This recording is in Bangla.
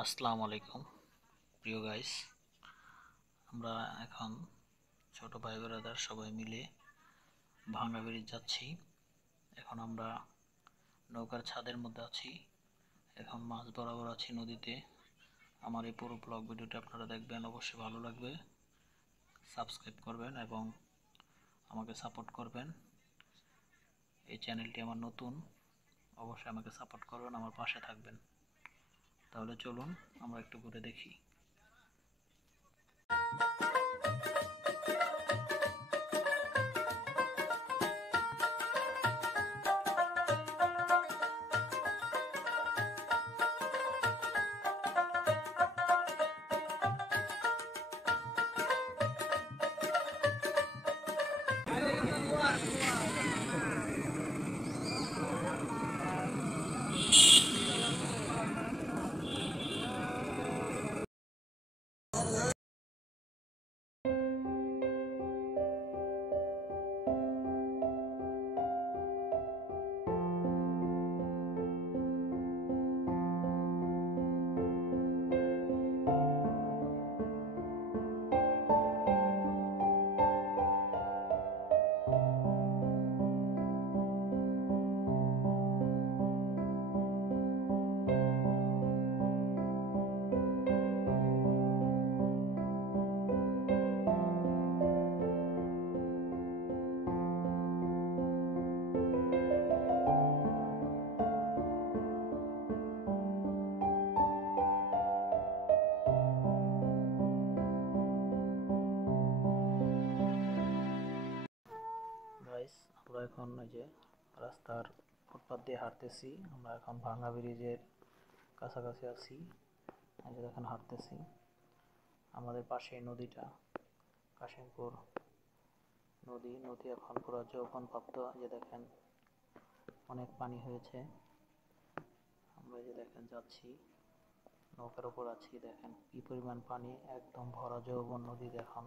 আসসালামু আলাইকুম প্রিয় গাইস। আমরা এখন ছোট ভাই ব্রাদার সবাই মিলে ভাঙ্গা ব্রিজ যাচ্ছি। এখন আমরা নৌকার ছাদের মধ্যে আছি। এখন মাছ বরাবর আছি নদীতে। আমার এই পুরো ব্লগ ভিডিওটা আপনারা দেখবেন, অবশ্যই ভালো লাগবে। সাবস্ক্রাইব করবেন এবং আমাকে সাপোর্ট করবেন। এই চ্যানেলটি আমার নতুন, অবশ্যই আমাকে সাপোর্ট করবেন, আমার পাশে থাকবেন। তাহলে চলুন আমরা একটু ঘুরে দেখি। গাইস, আমরা এখন এই যে রাস্তার ফুটপাত দিয়ে হাঁটতেছি। আমরা এখন ভাঙ্গা ব্রিজের কাছাকাছি আছি। এই যে দেখেন হাঁটতেছি। আমাদের পাশে নদীটা কাশিমপুর নদী। নদী এখন পুরো যৌবন প্রাপ্ত। যে দেখেন অনেক পানি হয়েছে। আমরা যে দেখেন যাচ্ছি, নৌকার উপর আছি। দেখেন কি পরিমাণ পানি, একদম ভরা যৌবন নদী। দেখুন